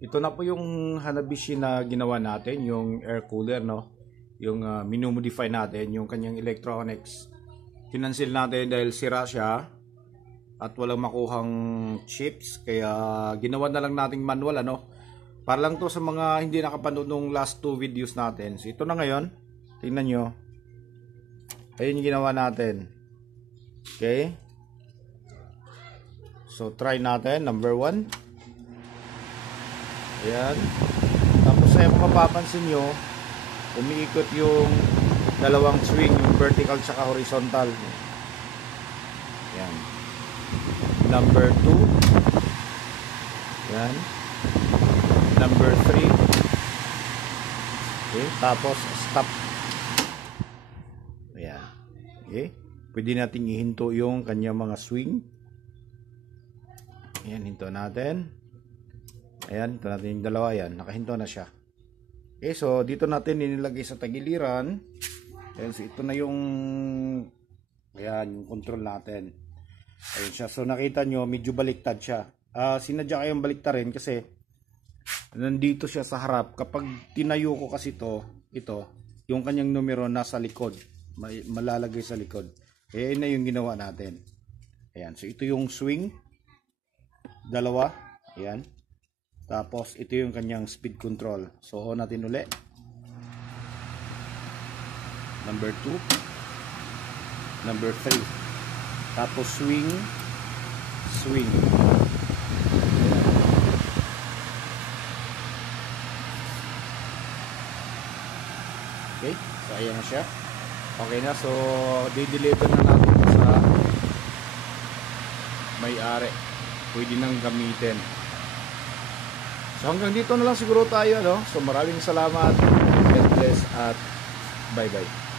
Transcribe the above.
Ito na po yung Hanabishi na ginawa natin, yung air cooler, no? Yung minumodify natin, yung kanyang electronics. Kinansil natin dahil sira siya at walang makuhang chips, kaya ginawa na lang nating manual, ano? Para lang to sa mga hindi nakapanood ng last 2 videos natin. So ito na ngayon, tingnan nyo. Ayun yung ginawa natin. Okay? So try natin, number 1. Ayan. Tapos ay kung mapapansin nyo, umiikot yung dalawang swing, yung vertical tsaka horizontal. Ayan. Number 2. Ayan. Number 3. Okay. Tapos stop. Ayan. Okay. Pwede natin ihinto yung kanyang mga swing. Ayan, hinto natin. Ayan, ito natin yung dalawa, yan, nakahinto na siya. Okay, so dito natin inilagay sa tagiliran. Ayan, so ito na yung, ayan, yung control natin. Ayan siya, so nakita nyo, medyo baliktad siya. Sinadya kayong baliktarin kasi nandito siya sa harap. Kapag tinayo ko kasi ito, yung kanyang numero nasa likod, malalagay sa likod. Kaya yun na yung ginawa natin. Ayan, so ito yung swing, dalawa, ayan. Tapos ito yung kanyang speed control. So on natin uli. Number 2. Number 3. Tapos swing. Swing. Okay. So ayan na siya. Okay na. So di-deliver na natin sa may-ari. Pwede nang gamitin. So hanggang dito na lang siguro tayo, no? So maraming salamat, God bless at bye bye.